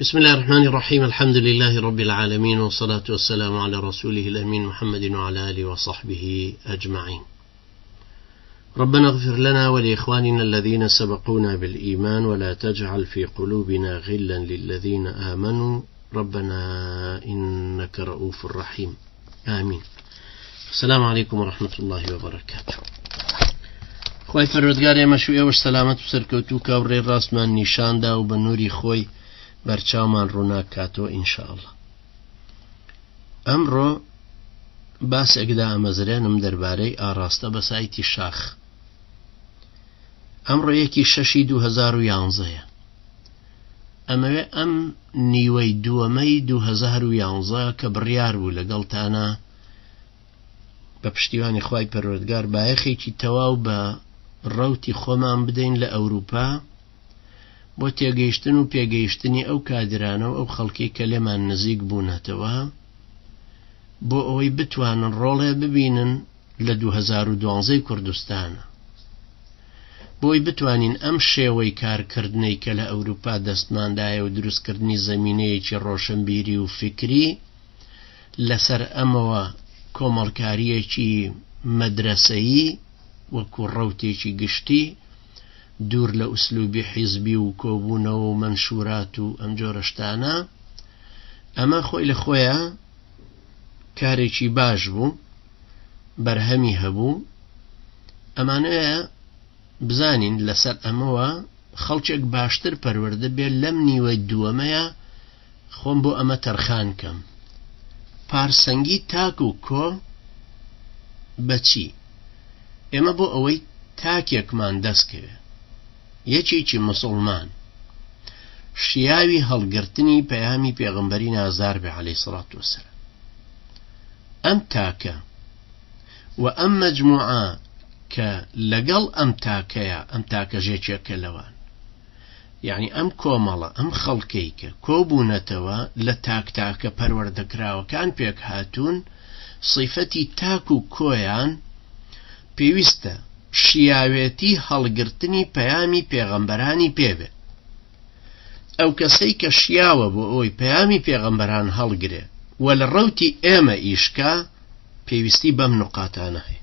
بسم الله الرحمن الرحيم. الحمد لله رب العالمين، والصلاة والسلام على رسوله الأمين محمد وعلى آله وصحبه أجمعين. ربنا اغفر لنا ولإخواننا الذين سبقونا بالإيمان ولا تجعل في قلوبنا غلا للذين آمنوا ربنا إنك رؤوف رحيم آمين. السلام عليكم ورحمة الله وبركاته. خوای پەروەردگار ئێمە شوێوەش سەلامەت و سەرکەوتووکە و ڕێ ڕاستمان نیشاندا و بە نووری خۆی بەرچاومان ڕووناکاتەوە ئینشاءالله. ئەمڕۆ باسێکدا ئەمەزرێنم دەربارەی ئاڕاستە بە سایتی شاخ. ئەمڕۆ 1/6/2011 ئەمەوێ ئەم نیوەی دووەمەی 2011 کە بڕیار بوو لەگەڵتانە بە پشتیوانی خوای پەروەردگار بایەخێکی تەواو بە ڕەوتی خۆمان بدەین لە ئەوروپا بۆ تێگەیشتن و پێگەیشتنی ئەو کادرانە و ئەو خەڵکی کە لێمان نزیک بوونەتەوە بۆ ئەوەی بتوانن ڕۆڵێ ببینن لە 2012 کوردستانە، بۆی بتوانین ئەم شێوەی کارکردنەی کە لە ئەوروپا دەستماندایە و دروستکردنی زەمینەیەکی ڕۆشنبیری و فکری لەسەر ئەمەوە کۆمەڵکاریەکی مەدرسەیی وەکو ڕەوتێکی گشتی دوور لە ئوسلوبی حیزبی و کۆبوونەوە و منشورات و ئەم جۆرەشتانە. ئەمە خۆی لە خۆیە کارێکی باش بوو، بەرهەمی هەبوو. ئەمانەیە بزانین لەسەر ئەمەوە خەڵکێک باشتر پەروەردە بێت لەم نیوە دووەمەیە خۆم بۆ ئەمە تەرخان کەم. پارسەنگی تاک و کۆ بەچی؟ ئێمە بۆ ئەوەی تاکێکمان دەستکەوێ یەکێکی موسڵمان شیاوی هەڵگرتنی پەیامی پێغەمبەری نازار بێ عەلەیهی سەڵات وەسەلام. ئەم تاکە و ئەم مەجموعە کە لەگەڵ ئەم تاکەیە، ئەم تاکە ژێکێکە لەوان، یعنی ئەم کۆمەڵە ئەم خەڵکەی کە کۆبوونەتەوە لە تاکتاکە پەروەردەکراوەکان پێک هاتوون، صیفەتی تاک و کۆیان پێویستە شیاوێتی هەڵگرتنی پەیامی پێغەمبەرانی پێبێ. ئەو کەسەی کە شیاوە بۆ ئەوی پەیامی پێغەمبەران هەڵگرێ و لە ڕەوتی ئێمە ئیشکا، پێویستی بەم نوقاتانە هەیە.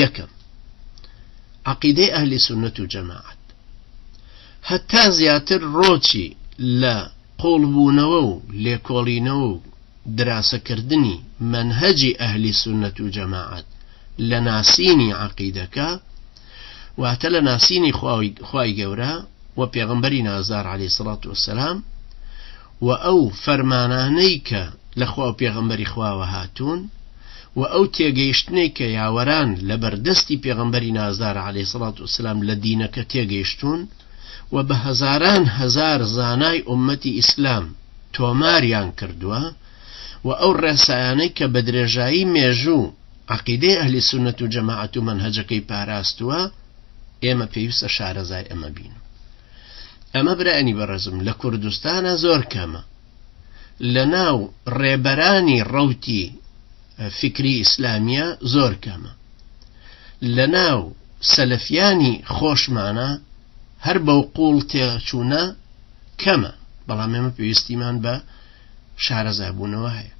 یەکەم، عەقیدەی ئەهلی سونەت و جەماعەت. هەتا زیاتر ڕۆچی لە قۆڵبوونەوە و لێکۆڵینەوە و دراسەکردنی مەنهەجی ئەهلی سونەت و جەماعەت لە ناسینی عەقیدەکە، واتە لە ناسینی خوای گەورە و پێغەمبەری نازار عەلەیهی سەڵات وەسەلام و ئەو فەرمانانەی کە لە خوا و پێغەمبەری خواوە هاتوون و ئەو تێگەیشتنەی کە یاوەران لە بەردەستی پێغەمبەری نازار عەلەیهی سەڵات وەسەلام لە دینەکە تێگەیشتون و بە هەزاران هەزار زانای ئومەتی ئیسلام تۆماریان کردووە و ئەو ڕێسایانەی کە بە درێژایی مێژوو عەقیدەی ئەهلی سونەت و جەماعەت و مەنهەجەکەی پاراستووە، ئێمە پێویستە شارەزای ئەمە بین. ئەمە برایانی بەڕێزم لە کوردستانە زۆر کەمە. لە ناو ڕێبەرانی ڕەوتی فکری ئیسلامیە زۆر کەمە. لە ناو سەلەفیانی خۆشمانە هەر بەو قوڵ تێچوونە کەمە، بەڵام ئێمە پێویستیمان بە شارەزابوونەوە هەیە.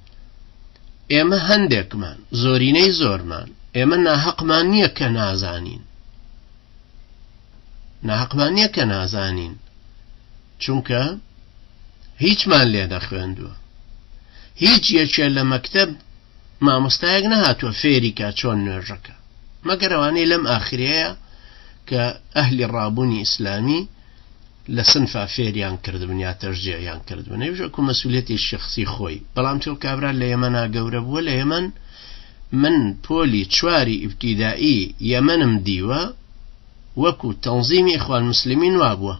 ئێمە هەندێکمان، زۆرینەی زۆرمان، ئێمە ناحەقمان نییە کە نازانین، ناحەقمان نییە کە نازانین، چونکە هیچمان لێ دەخوێندووە. هیچ یەکێ لە مەکتەب مامۆستایەک نەهاتووە فێری کا چۆن نوێژەکە، مەگەر ئەوانەی لەم ئاخرەیە کە ئەهلی ڕابوونی ئیسلامی لە سنفا فێریان کردبن یا تەشجیعیان کردبن، نەویژەکو مەسئولێتی شخصی خۆی. بەڵام تۆ کابرا لە یەمەنا گەورە بووە، لە یەمەن من پۆلی 4 ئیبتیدایی یەمەنم دیوە وەکو تەنظیمی ئیخوان موسلیمین وابووە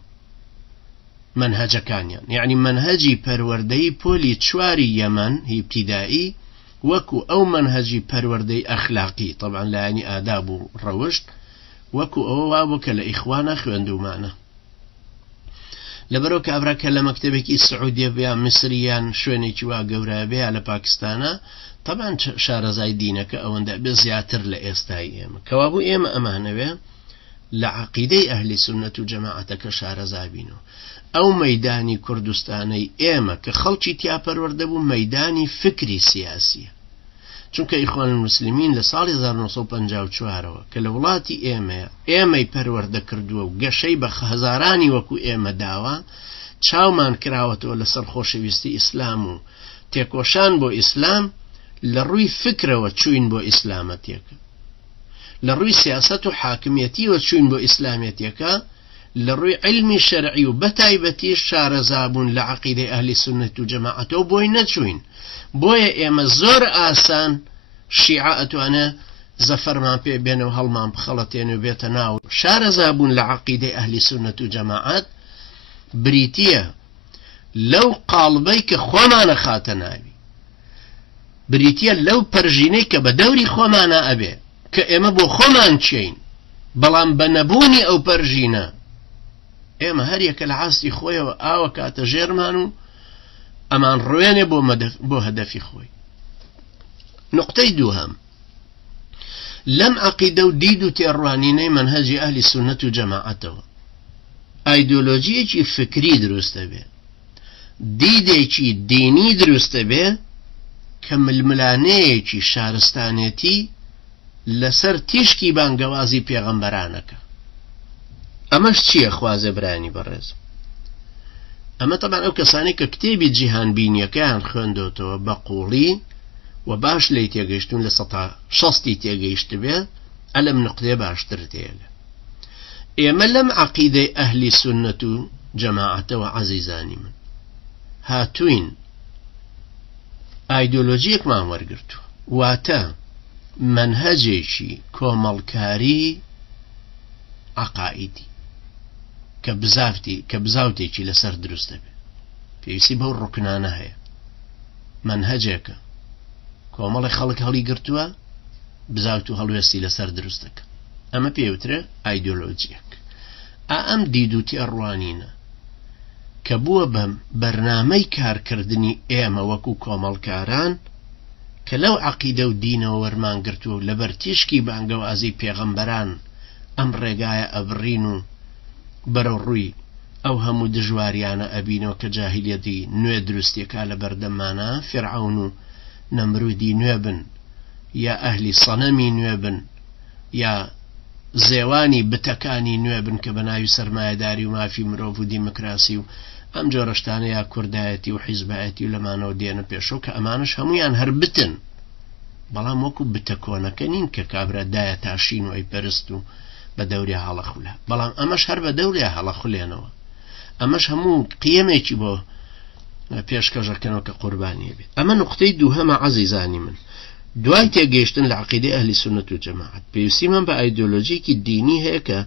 منهەجەکانیان، یعنی منهەجی پەروەردەی پۆلی 4 یەمەن ئیبتیدایی وەکو ئەو منهەجی پەروەردەی ئەخلاقی، طبعا لایانی ئاداب و ڕەوشت، وەکو ئەوە وابوو کە لە ئیخوانە خوێندومانە. لەبەرەوە کابرا کە لە مەکتەبێکی سعودیە بێ میسریان شوێنێکی وا گەورە بێ لە پاکستانە، طبعا شارەزای دینەکە ئەوەندە بێ زیاتر لە ئێستای ئێمە. کەوابوو ئێمە ئەمانەوێ لعقيدة أهل سنة جماعة كشار زابينو أو ميداني كردستاني إيما كخلشي تيابر وردبو ميداني فكري سياسي چونکە ئیخوان المسلمین لە ساڵی 1954 کە لە وڵاتی ئێمەی پەروەردە کردووە و گەشەی بە هەزارانی وەکو ئێمە داوە چاومان کراوەتەوە لەسەر خۆشەویستی ئیسلام و تێکۆشان بۆ ئیسلام لە ڕووی فکرەوە چوین بۆ ئیسلامەتیەکە لە ڕووی سیاست و حاکمیەتیوە چوین بۆ ئیسلامەتیەکە لە ڕووی علمی شەرعی و بەتایبەتی شارەزابوون لە عەقیدەی ئەهلی سونەت و جەماعەتەوە بۆی نەچوین بۆیە ئێمە زۆر ئاسان شیعە ئەتوانە زەفەرمان پێ بێنە و هەڵمان بخەڵەتێنێ و بێتە ناو شارەزابوون لە عەقیدەی ئەهلی سونەت و جەماعەت بریتیە لەو قاڵبەی کە خۆمانە خاتە ناوی بریتیە لەو پەرژینەی کە بە دەوری خۆمانە ئەبێ کە ئێمە بۆ خۆمان چین بەڵام بە نەبوونی ئەو پەرژینە ئێمە هەر یەکە لە عاستی خۆیەوە ئاوە کاتە ژێرمان و ئەمان ڕوێنێ بۆ هەدەفی خۆی. نقطەی دووهەم لەم عەقیدە و دید و تێڕوانینەی منهەجی ئەهلی سونەت و جەماعەتەوە ئایدۆلۆژیەکی فکری دروستە بێ دیدێکی دینی دروستە بێ کە ململانەیەکی شارستانێتی لەسەر تیشکی بانگەوازی پێغەمبەرانەکە. ئەمەش چییە خوازە برانی بەڕێز؟ ئەمە تەبان ئەو کەسانی کە کتێبی جیهان بینیەکەیان خوێندۆتەوە بە قوڵی و باش لی تێگەیشتون لە 160 تێگەیشت بێ ئەلەم نقطێ باشتر تێگە. ئێمە لەم عەقیدەی ئەهلی سونەت و جەماعەتەوە عەزیزانی من هاتوین ئایدۆلۆژیەکمان وەرگرتووە واتە منهەجێکی کۆمەڵکاری عەقائیدی کە بزاوتێکی لەسەر دروستە بێ پێویستی بەو ڕوکنانە هەیە منهەجێکە کۆمەڵی خەڵک هەڵی گرتووە بزاوت و هەڵوێستی لەسەر دروستەکە ئەمە پێوترە ئایدۆلۆجیەک ئەم دید و تێڕوانینە کە بووە بە بەرنامەی کارکردنی ئێمە وەکو کۆمەڵکاران کە لەو عەقیدە و دینەوە وەرمان گرتووە و لەبەر تیشکی بانگەوازی پێغەمبەران ئەم ڕێگایە ئەبڕین و بەرەو ڕووی ئەو هەموو دژواریانە ئەبینەوە کە جاهیلیەتی نوێ دروستێکا لە بەردەمانە فیرعەون و نەمرودی نوێ بن یا ئەهلی سەنەمی نوێ بن یا زێوانی بتەکانی نوێ بن کە بە ناوی سەرمایەداری و مافی مرۆڤ و دیموکراسی و ئەم جۆرە شتانە یا کوردایەتی و حیزبایەتی و لەمانەوە دێنە پێشەوە کە ئەمانش هەمویان هەر بتن بەڵام وەکو بتە کۆنەکە نین کە کابرادایە تاشین و ئەی پەرست و بە دەوری هەڵەخولە بەڵام ئەمەش هەر بە دەوری هەڵەخولێنەوە ئەمەش هەموو قیەمێکی بۆ پێشکەشەکەنەوە کە قوربانیە بێت. ئەمە نقطەی دووهەمە عەزیزانی من. دوای تێگەیشتن لە عەقیدەی ئەهلی سونەت و جەماعەت پێویستیمان بە ئایدۆلۆژیەکی دینی هەیە کە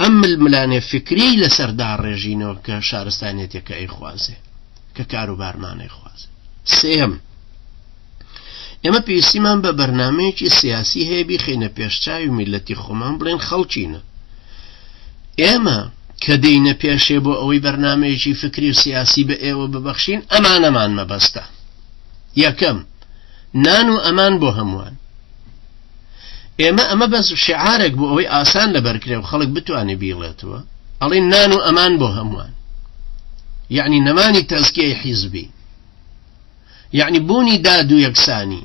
ئەم ململانێ فکری لەسەردا ڕێژینەوە کە شارستانێتێکە ئەیخوازێ کە کاروبارمان ئەیخوازێ. سێم ئێمە پێویستیمان بە بەرنامەیەکی سیاسی هەیە بیخینە پێشچاوی میلەتی خۆمان بڵێن خەڵچینە ئێمە کە دەینە پێشێ بۆ ئەوەی بەرنامەیەکی فکری و سیاسی بە ئێوە ببەخشین ئەمانەمان مەبەستە. یەکەم نان و ئەمان بۆ هەمووان. ئێمە ئەمە بەس شعارێک بۆ ئەوەی ئاسان لەبەرکرێ و خەڵک بتوانێ بیڵێتەوە ئەڵێن نان و ئەمان بۆ هەمووان یعنی نەمانی تەزکیەی حیزبی یعنی بوونی داد و یەکسانی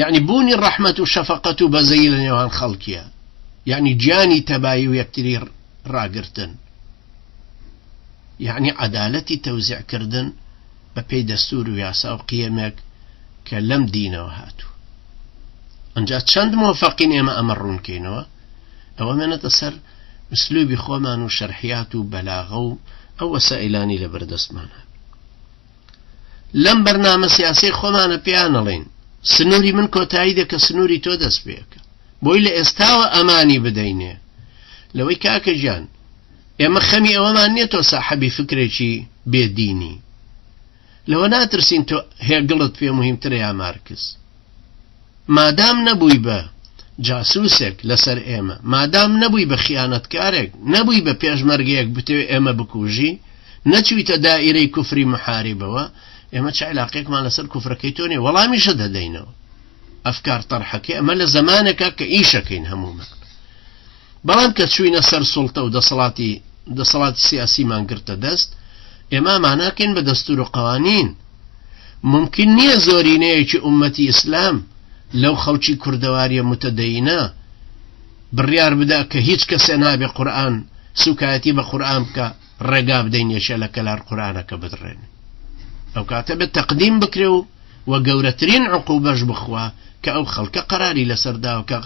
یعنی بوونی ڕەحمەت و شەفەقەت و بەزەی لە نێوان خەڵکیە یعنی گیانی تەبایی و یەکتری ڕاگرتن یعنی عەدالەتی تەوزیعکردن بە پێی دەستور و یاسا و قیەمێک کە لەم دینەوە هاتوو. ئەنجا چەند مۆفەقین ئێمە ئەمە ڕوونکەینەوە ئەوە مێنێتە سەر مسلوبی خۆمان و شەرحیات و بەلاغە و ئەو وەسائلانی لە بەردەستمانە. لەم بەرنامە سیاسی خۆمانە پێیانەڵێن سنووری من کۆتایی دەکە سنووری تۆ دەست پێکە بۆی لە ئێستاوە ئەمانی بدەینێ لەوەی کاکە گیان ئێمە خەمی ئەوەمان نییە تۆ ساحەبی فکرێکی بێدینی لەوە ناترسین تۆ هێگڵت پێ مهمترە یا مارکس مادام نەبووی بە جاسووسێک لەسەر ئێمە مادام نەبووی بە خیانەتکارێک نەبووی بە پێشمەرگەیەک بتوێ ئێمە بکوژی نەچویتە دائیرەی کوفری محاربەوە ئێمە چ علاقەیەکمان لەسەر کوفرەکەی تۆ نیە وەڵامیشە دەدەینەوە ئەفکار تەرحەکەی ئەمە لە زەمانێکە کە ئیشەکەین هەموومان بەڵام کە چوینە سەر سوڵتە و دەسەڵاتی سیاسیمان گرتە دەست ئێمە ماناکەین بە دەستور و قوانین. ممکن نییە زۆرینەیەکی ئومەتی ئیسلام لەو خەڵکی کوردەواریە متەدەینە بڕیار بدا کە هیچ کەسێ نابێ قورئان سوکایەتی بە قورئان بکە ڕێگا بدەین یەشە لە کەلار قورئانەکە بدڕێن. ئەو کاتە بێت تەقدیم بکرێ و گەورەترین عقوبەش بخوا کە ئەو خەڵکە قەراری لەسەرداوە کە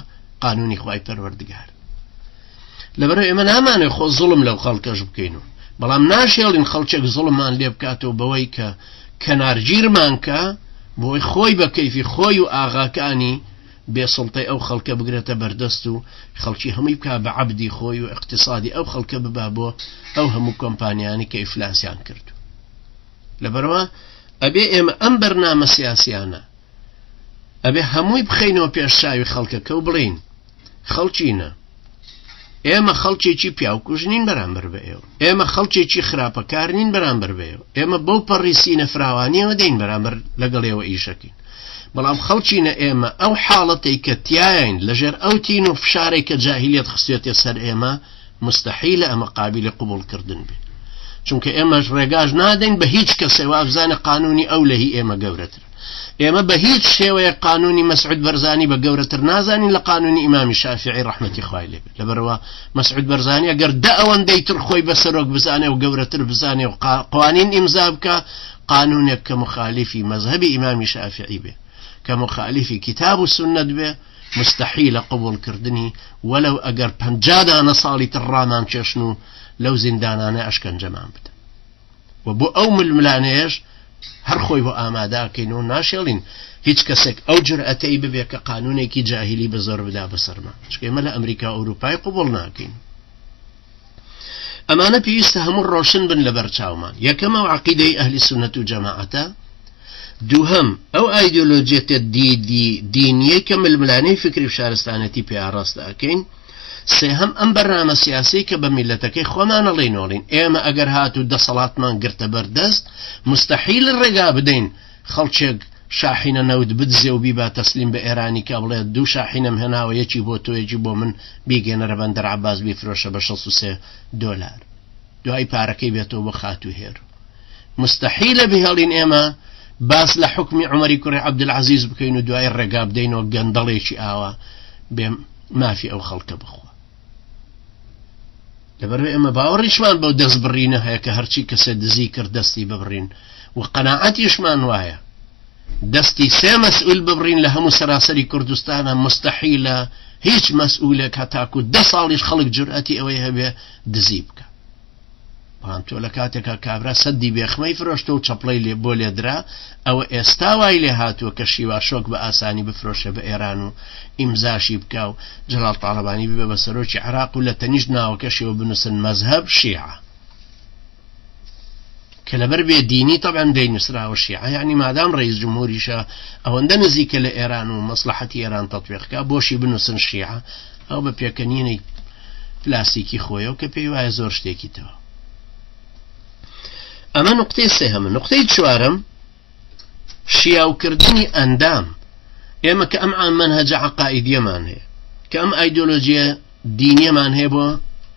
قانونی خوای پەروەردگار. لەبەرەوە ئێمە نامانێ خۆ زوڵم لەو خەڵکەش بکەین و بەڵام ناشێڵین خەڵکێک زوڵممان لێ بکاتەوە بەوەی کە کەنارگیرمان کە بۆی خۆی بە کەیفی خۆی و ئاغاکانی بێسڵتەی ئەو خەڵکە بگرێتە بەردەست و خەڵکی هەمووی بکا بە عەبدی خۆی و اقتصادی ئەو خەڵکە ببا بۆ ئەو هەموو کۆمپانیانی کە ئیفلاسیان کرد. لەبەرەوە ئەبێ ئێمە ئەم بەرنامە سیاسیانە ئەبێ هەمووی بخەینەوە پێشچاوی خەڵکەکە و بڵین خەڵکینە ئێمە خەڵکێکی پیاوکوژ نین بەرامبەر بە ئێوە، ئێمە خەڵکێکی خراپەکار نین بەرامبەر بە ئێوە، ئێمە بەو پەڕیسینە فراوانیەوە دەین بەرامبەر لەگەڵ ئێوە ئیشەکەین. بەڵام خەڵکینە ئێمە ئەو حاڵەتەی کە تیاین لەژێر ئەو تین و فشارێک کە جاهیلیەت خستێتێ سەر ئێمە مستەحیلە ئەمە قابلی قبولکردن بێ، چونکە ئێمەش ڕێگاش نادەین بە هیچ کەسێ وا بزانە قانونی ئەو لە هی ئێمە گەورەتر. ئێمە بە هیچ شێوەیە قانونی مەسعود بەرزانی بە گەورەتر نازانین لە قانونی ئیمامی شافعی ڕەحمەتی خوای لێ بێت. لەبەرەوە مەسعود بەرزانی ئەگەر دە ئەوەندەی تر خۆی بەسەرۆک بزانێ و گەورەتر بزانێ و قوانین ئیمزا بکە قانونێک کە مخالفی مەذهبی ئیمامی شافعی بێ کە مخالفی کتاب و سنت بێ مستحیلە قبولکردنی وەلەو ئەگەر 50 دانە ساڵی تر ڕامان کێشن و لەو زیندانانە ئەشکەنجەمان بدەن. و بۆ ئەو ململانەیەش هەر خۆی بۆ ئاماداکەین و ناشێڵین هیچ کەسێک ئەو جرئەتەی ببێ کە قانونێکی جاهیلی بە زۆر بدا بەسەرمان، چکە ئێمە لە ئەمریکا و ئەوروپای قبول ناکەین. ئەمانە پێویستە هەموو ڕۆشن بن لە بەرچاومان. یەکەم ئەو عەقیدەی ئەهلی سونەت و جەماعەتە، دووهەم ئەو ئایدۆلۆجیەتە دینیەی کە ململانەی فکری و شارستانەتی پێ ئاڕاستە ئەکەین، سێهەم ئەم بەرنامە سیاسی کە بە میلەتەکەی خۆمانەڵێنەوەڵین ئێمە ئەگەر هاتوو دەسەڵاتمان گرتە بەردەست مستەحیل ڕێگا بدەین خەڵکێک شاحینە نەود بدزێ و بیبا تەسلیم بە ئێرانی کە بڵێت دوو شاحینەم هێناوە یەکی بۆ تۆ یەکی بۆ من بیگەنەرە بەندەر عەباس بیفرۆشە بە 63 دۆلار دوای پارەکەی بێتەوە بۆ خاتو هێر. مستەحیلە بهێڵین ئێمە باس لە حکمی عومەری کوڕی عەبدولعەزیز بکەین و دوای ڕێگا بدەینەوە گەندەڵێکی ئاوا بێ مافی ئەو خەڵکە بخوا. لەبەرەوە ئێمە باوەڕیشمان بەو دەست بڕینە هەیە کە هەرچی کەسە دزی کرد دەستی ببڕین و قەناعەتیشمان وایە دەستی سێ مەسئول ببڕین لە هەموو سەراسەری کوردستانە مستەحیلە هیچ مەسئولێک هەتاکو 10 ساڵیش خەڵک جورئەتی ئەوەی هەبێ دزی بکە. بەڵام تۆ لە کاتێکە کابرا سەدی بێخمەی فرۆشتە و چەپڵەی بۆ لێدرا ئەوە ئێستا وای لێ هاتووە کە شیواشۆک بە ئاسانی بفرۆشە بە ئێران و ئیمزاشی بکە و جەلال تاڵەبانی ببێ بە سەرۆکی عێراق و لە تەنیشت ناوەکەشیەوە بنووسن مەذهب شیعە کە لەبەر بێ دینی طبعا دەینووسراوە شیعە، یعنی مادام ڕئیس جمهوریشە ئەوەندە نزیکە لە ئێران و مەسلحەتی ئێران تەطبیقکە بۆشی بنووسن شیعە ئەو بە پێکەنینەی پلاستیکی خۆیەوە کە پێی وایە زۆر شتێکی تەوە. ئەمە نقطەی سێهەمە. نقطەی چوارەم شیاوکردنی ئەندام. ئێمە کە ئەم مەنهەجە عەقائیدیەمان هەیە کە ئەم ئایدۆلۆژیە دینیەمان هەیە بۆ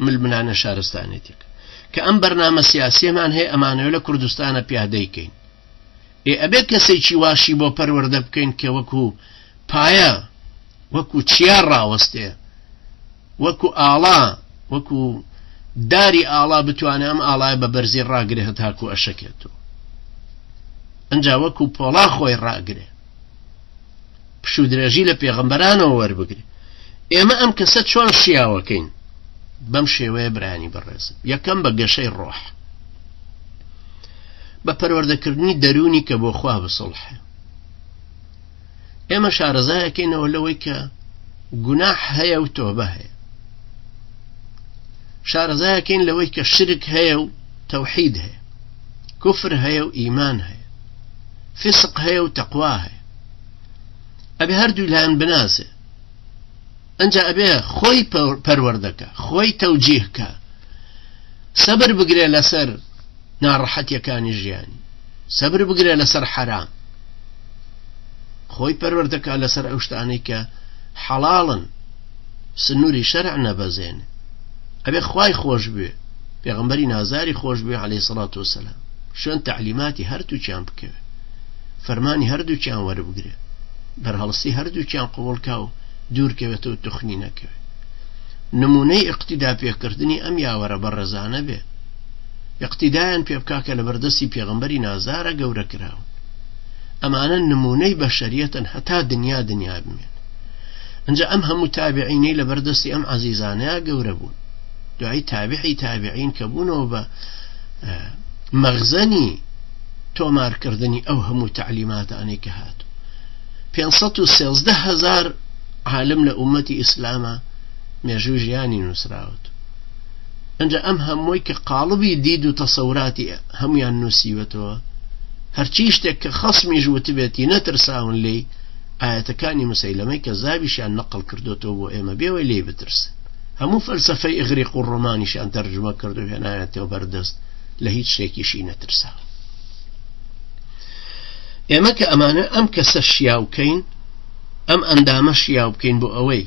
ململانە شارستانێتێک کە ئەم بەرنامە سیاسیەمان هەیە ئەمانەوە لە کوردستانە پیادەیکەین. ئەبێ کەسێکی واشی بۆ پەروەردە بکەین کە وەکو پایە وەکو چیار ڕاوەستێ وەکو ئاڵا وەکو داری ئاڵا بتوانێ ئەم ئاڵای بە بەرزی ڕاگرێ هەتاکو ئەشەکێتەوە ئەنجا وەکو پۆڵا خۆی ڕاگرێ پشو درێژی لە پێغەمبەرانەوە وەربگرێ. ئێمە ئەم کەسە چۆن شیاوەکەین؟ بەم شێوەیە برانی بەڕێزم. یەکەم بە گەشەی ڕۆح، بە پەروەردەکردنی دەرونی کە بۆ خوا بسڵحێ. ئێمە شارەزایەکەینەوە لەوەی کە گوناح هەیە و تۆبە هەیە، شارەزایەکەین لەوەی کە شرک هەیە و تەوحید هەیە، کوفر هەیە و ئیمان هەیە، فسق هەیە و تەقوا هەیە. ئەبێ هەردوو لایەن بناسێ، ئەنجا ئەبێ خۆی پەروەردەکە خۆی تەوجیهکە، سەبر بگرێ لەسەر ناڕەحەتیەکانی ژیانی، سەبر بگرێ لەسەر حەرام، خۆی پەروەردەکە لەسەر ئەو شتانەی کە حەڵاڵن سنووری شەرع نەبەزێنێ ئەبێ خوای خۆش بێ پێغەمبەری نازاری خۆش بێ عەلەیهی سەڵات وسەلام شوێن تەعلیماتی هەردووکیان بکەوێ فەرمانی هەردووکیان وەربگرێ بەرهەڵستی هەردووکیان قبوڵکا و دوورکەوێتەوە توخنی نەکەوێت نمونەی ئیقتیدا پێکردنی ئەم یاوەرە بەڕێزانە بێ ئیقتیدایان پێ بکا کە لە بەردەستی پێغەمبەری نازارە گەورە کراون ئەمانە نمونەی بەشەریەتن هەتا دنیا بمێن ئەنجا ئەم هەموو تابعینەی لە بەردەستی ئەم عەزیزانەیە گەورە بوون دوای تابعی تابعین کە بوونەوە بە مەغزەنی تۆمارکردنی ئەو هەموو تعلیماتانەی کە هاتوو 513,000 عالم لە ئومەتی ئیسلامە مێژووی ژیانی نووسراوت ئەنجا ئەم هەمووی کە قاڵبی دید و تەسەوراتی هەمویان نووسیوەتەوە هەرچی شتێک کە خەسمیش وتبێتی نەترساون لێی ئاەتەکانی مسەیلەمەی کە زاویشیان نەقڵ کردوتەوە بۆ ئێمە بێوەی لێ بترسن هەموو فەلسەفەی ئیغریق و ڕۆمانیشیان تەرجمە کرد و هێنایەتەوە بەردەست لە هیچ شتێکیشی نەترساون ئێمە کە ئەمانە ئەم کەسە شیاوکەین ئەم ئەندامە شیاو بکەین بۆ ئەوەی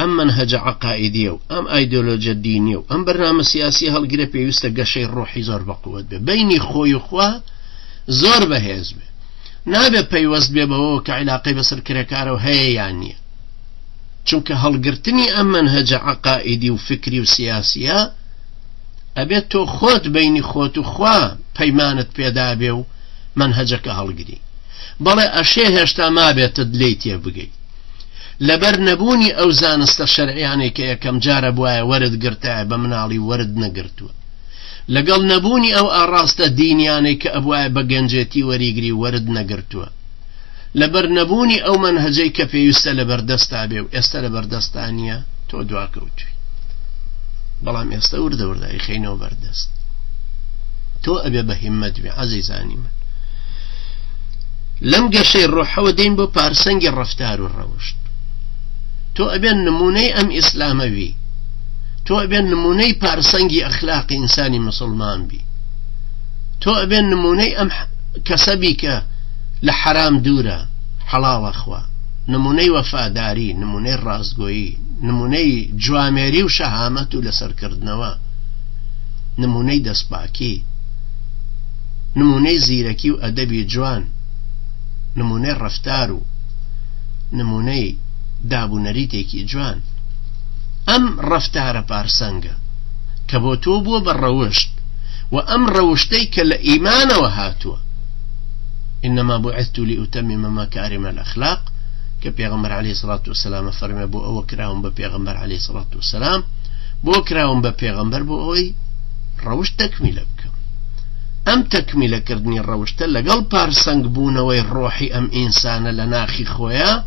ئەم منهەجە عەقائیدیە و ئەم ئایدۆلۆجیە دینیە و ئەم بەرنامە سیاسی هەڵگرە پێویستە گەشەی ڕۆحی زۆر بەقووت بێ بەینی خۆی و خوا زۆر بەهێز بێ نابێ پەیوەست بێ بەوە کە عیلاقەی بەسەر کرێکارەوە هەیە یان نییە چونکە هەڵگرتنی ئەم منهەجە عەقائیدی و فکری و سیاسیە ئەبێت تۆ خۆت بەینی خۆت و خوا پەیمانت پێدا بێ و منهەجەکە هەڵگری بەڵێ ئەشێ هێشتا مابێتت لێی تێ بگەیت لەبەر نەبوونی ئەو زانستە شەرعیانەی کە یەکەم جارە بواە وەرد گرتایە بە مناڵی وەرد نەگرتووە لەگەڵ نەبوونی ئەو ئاڕاستە دینیانەی کە ئەبوایە بە گەنجێتی وەریگری وەرد نەگرتووە لەبەر نەبوونی ئەو منهەجەی کە پێویستە لە بەردەستا بێ و ئێستا لە بەردەستانیە تۆ دواکەوتوی بەڵام ئێستا وردە وردای خەینەوە بەردەست تۆ ئەبێ بە هیممەت بێ عەزیزانی من لەم گەشەی ڕۆحەوە دەین بۆ پارسەنگی ڕەفتار و ڕەوشت تۆ ئەبێن نمونەی ئەم ئیسلامەوی تۆ ئەبێن نمونەی پارسەنگی ئەخلاقی ئینسانی مسلمان بی تۆ ئەبێن نمونەی ئەم کەسەبی کە لە حرام دوورە حەڵاڵە خوا نمونەی وەفاداری نمونەی ڕاستگۆیی نمونەی جوامێری و شەهامەت و لەسەرکردنەوە نمونەی دەستپاکی نمونەی زیرەکی و ئەدەبی جوان نمونەی ڕەفتار و نمونەی دابوونەریتێکی جوان ئەم ڕەفتارە پارسەنگە کە بۆ تۆ بووە بە ڕەوشت و ئەم ڕەوشتەی کە لە ئیمانەوە هاتووە إنما بعثت لأتمم مكارم الأخلاق كبيغمبر عليه الصلاة والسلام فرمى بو أو كراهم ببيغمبر عليه الصلاة والسلام بو كراهم ببيغمبر بو أوي روش تكملة بكم أم تكملة كردني الروش تلا قل بارسنگ بونوي روحي أم إنسان لناخي خويا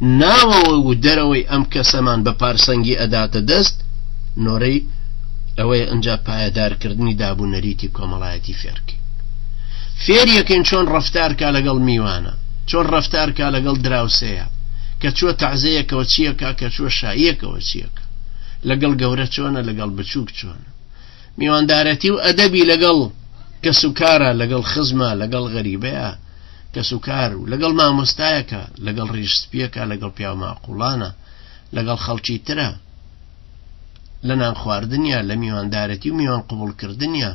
ناوي ودروي أم كسمان ببارسنگي أداة دست نوري أوي أنجا پایدار کردنی دابو نريتي كوملايتي فيركي فێریەکەین چۆن ڕەفتارکە لەگەڵ میوانە چۆن ڕەفتارکە لەگەڵ دراوسەیە کە چوە تەعزەیەکەوە چیەکە کە چوە شاییەکەوە چیەکە لەگەڵ گەورە چۆنە لەگەڵ بچووک چۆنە میواندارەتی و ئەدەبی لەگەڵ کەسوکارە لەگەڵ خزمە لەگەڵ غەریبەیە کەسوکار و لەگەڵ مامۆستایەکە لەگەڵ ڕیشسپیەکە لەگەڵ پیاو ماقوڵانە لەگەڵ خەڵکی ترە لە نان خواردنیە لە میواندارەتی و میوان قبولکردنیە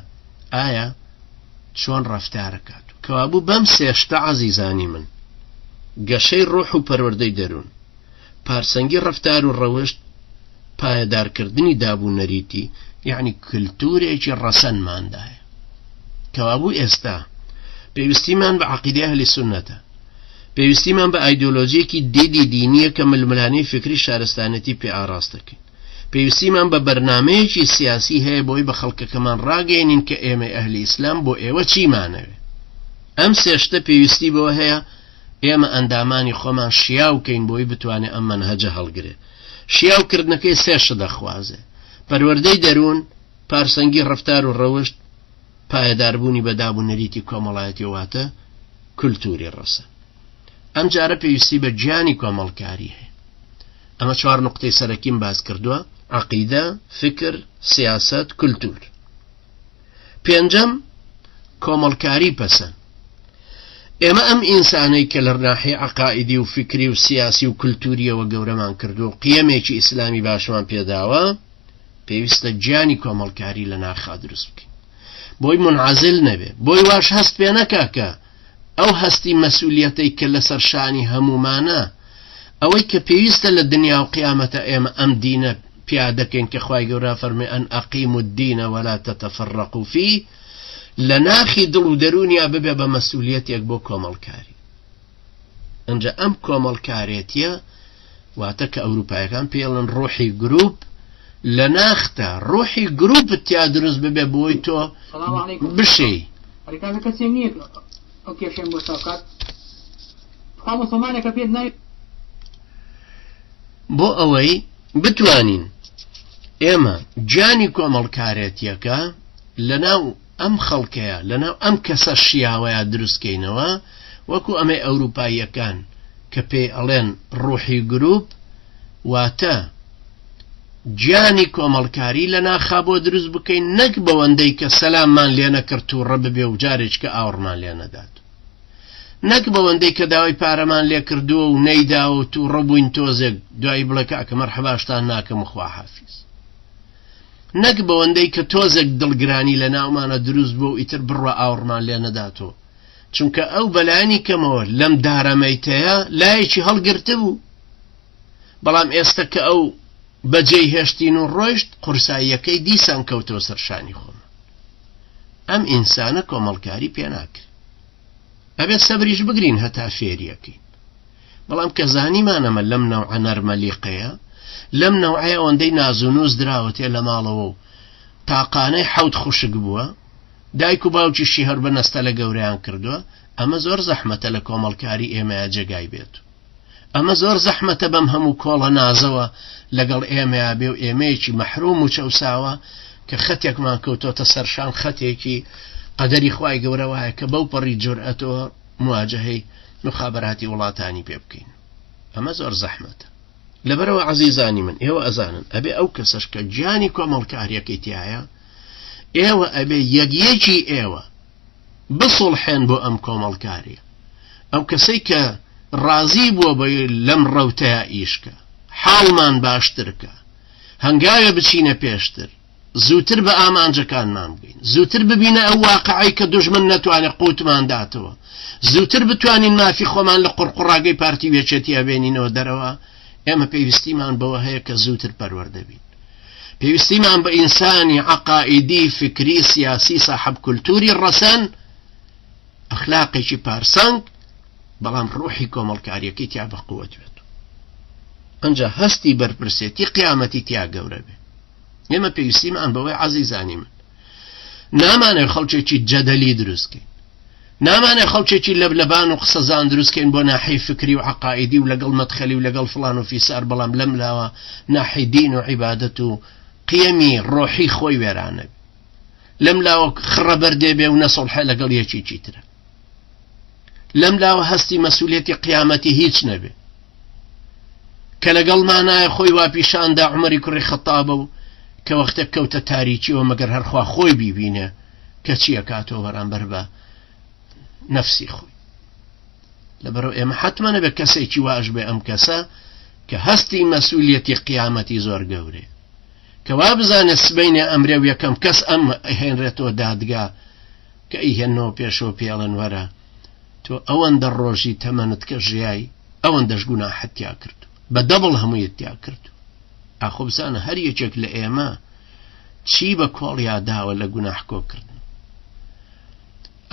ئایا چۆن ڕەفتارەکات کەوابوو بەم سێشتە عەزیزانی من گەشەی ڕۆح و پەروەردەی دەروون پارسەنگی ڕەفتار و ڕەوشت پایەدارکردنی دابوو نەریتی یعنی کلتورێکی ڕەسەنماندایە کەوابوو ئێستا پێویستیمان بە عەقیدەی ئەهلی سوننەتە پێویستیمان بە ئایدۆلۆژیەکی دیدی دینیە کە ململانەی فکری شارستانەتی پێ ئاراستەکەین پێویستیمان بە بەرنامەیەکی سیاسی هەیە بۆی بە خەڵکەکەمان ڕاگەێنین کە ئێمە ئەهلی ئیسلام بۆ ئێوە چیمانەوێ ئەم سێشتە پێویستی بۆ هەیە ئێمە ئەندامانی خۆمان شیاوکەین بۆی بتوانێت ئەم منهەجە هەڵگرێ شیاوکردنەکەی سێشە دەخوازێ پەروەردەی دەروون پارسەنگی ڕەفتار و ڕەوشت پایەداربوونی بە دابوونەریتی کۆمەڵایەتی واتە کولتوری ڕەسە ئەم جارە پێویستی بە گیانی کۆمەڵکاری هەیە ئەمە چوار نقطەی سەرەکیم باس کردووە عەقیدە فکر سیاست کولتور پێنجەم کۆمەڵکاری پەسەند ئێمە ئەم ئینسانەی کە لە ناحیە عەقائیدی و فکری و سیاسی و کولتوریەوە گەورەمان کردو و قیەمێکی ئیسلامی باشمان پێداوە پێویستە گیانی کۆمەڵکاری لە ناخا دروست بکەین بۆی منعزل نەبێ بۆی واش هەست پێ نەکا کە ئەو هەستی مەسئولیەتەی کە لەسەر شانی هەمومانە ئەوەی کە پێویستە لە دنیا و قیامەتە ئێمە ئەم دینە پیادەکەین کە خوای گەورە فەرمێ ئەن ئەقیموا الدین ولا تتفرقوا فيه لە ناخی دڵ و دەرونیا ببێ بە مەسئولیەتێک بۆ کۆمەڵکاری ئەنجا ئەم کۆمەڵکارێتیە واتە کە ئەوروپایەکان پێڵن ڕۆحی گروپ لە ناختە ڕۆحی گروپت تیا دروست ببێ بۆی تۆ بشەی بۆ ئەوەی بتوانین ئێمە گیانی کۆمەڵکارێتیەکە لەناو ئەم خەڵکەیە لەناو ئەم کەسە شیاوەیە دروستکەینەوە وەکو ئەمەی ئەوروپاییەکان کە پێی ئەڵێن ڕۆحی گروپ واتە گیانی کۆمەڵکاری لە ناخا بۆ دروست بکەین نەک بەوەندەی کە سەلاممان لێ نەکرد و ڕە ببێ و جارێک کە ئاوڕمان لێ نەدات نەک بەوەندەی کە داوای پارەمان لێ کردووە و نەیداوە و تو ڕەبووین تۆزێک دوایی بڵێ کاکە مەرحەباشتان ناکەم و خوا حافیز نەک بەوەندەی کە تۆزێک دڵگرانی لە ناومانە دروست بوو و ئیتر بڕوە ئاوڕمان لێ نەداتەوە چونکە ئەو بەلایانی کەمەوە لەم دارەمەیتەیە لایەکی هەڵگرتە بوو بەڵام ئێستا کە ئەو بەجێی هێشتین و ڕۆیشت قورساییەکەی دیسان کەوتەوە سەرشانی خۆمان ئەم ئینسانە کۆمەڵکاری پێ ناکرد ئەبێ سەبریش بگرین هەتا فێریەکەین بەڵام کە زانیمانەمە لەم نەوعە نەرمەلیقەیە لەم نەوعەیە ئەوەندەی نازونووز دراوەتێ لە ماڵەوە و تاقانەی حەوت خوشک بووە دایک و باوکیشی هەر بەنەستە لە گەورەیان کردووە ئەمە زۆر زەحمەتە لە کۆمەڵکاری ئێمەیە جێگای بێت ئەمە زۆر زەحمەتە بەم هەموو کۆڵە نازەوە لەگەڵ ئێمەیە بێ و ئێمەیەکی مەحروم و چەوساوە کە خەتێکمان کەوتۆتە سەرشان خەتێکی قەدەری خوای گەورە وایە کە بەو پەڕی جورئەتەوە مواجهەی مخابەراتی وڵاتانی پێ بکەین ئەمە زۆر زەحمەتە لەبەرەوە عەزیزانی من ئێوە ئەزانن ئەبێ ئەو کەسەش کە گیانی کۆمەڵکاریەکەی تایە ئێوە ئەبێ یەکیەکی ئێوە بسڵحێن بۆ ئەم کۆمەڵکاریە ئەو کەسەی کە ڕازی بووە بە لەم ڕەوتەیە ئیشکە حاڵمان باشترکە هەنگاوێ بچینە پێشتر زووتر بە ئامانجەکانمان بگەین زووتر ببینە ئەو واقعی کە دوژمن نەتوانێت قوتمان داتەوە زووتر بتوانین مافی خۆمان لە قوڕقوڕاگەی پارتی وێچێتی ئەبێنینەوە دەرەوە ئێمە پێویستیمان بەوە هەیە کە زووتر پەروەردەبین پێویستیمان بە ئینسانی عەقائیدی فکری سیاسی صاحب کولتوری ڕەسەن ئەخلاقێکی پارسەنگ بەڵام ڕۆحی کۆمەڵکاریەکەی تیا بە قووەت بێت ئەنجا هەستی بەرپرسێتی قیامەتی تیا گەورە بێت ئێمە پێویستیمان بەوەی عەزیزانی من نامانێ خەڵکێکی جەدەلی دروستکەین نامانێ خەڵکێکی لەبلەبان و قسەزان دروستکەین بۆ ناحەی فکری و عەقائیدی و لەگەڵ مەدخەلی و لەگەڵ فڵان و فیسار بەڵام لەم لاوە ناحەی دین و عیبادەت و قیەمی ڕۆحی خۆی وێرانە لەم لاوە خڕەبەردێ بێ و نەسڵحە لەگەڵ یەکێکی ترە لەم لاوە هەستی مەسئولیەتی قیامەتی هیچ نەبێ کە لەگەڵ مانایە خۆی وا پیشاندا عومەری کوڕی خەتابە و کە وەختە کەوتە تاریکیەوە مەگەر هەرخوا خۆی بیبینێ کە چییە کاتەوە بەرامبەر بە نەفسی خۆی لەبەرەوە ئێمە حتمە نەبێ کەسێکی واش بێ ئەم کەسە کە هەستی مەسئولیەتی قیامەتی زۆر گەورێ کە وا بزانێت سبەینێ ئەمرێ و یەکەم کەس ئەم هێنرێتەوە دادگا کە ئیهێنەوە پێشەوە پێڵێن وەرە تۆ ئەوەندە ڕۆژی تەمەنت کە ژیایی ئەوەندەش گوناحت تیا کرد بە دەبڵ هەموویت تیا کرد ئاخۆ بزانە هەر یەکێک لە ئێمە چی بە کۆڵیا داوە لە گوناح کۆکردن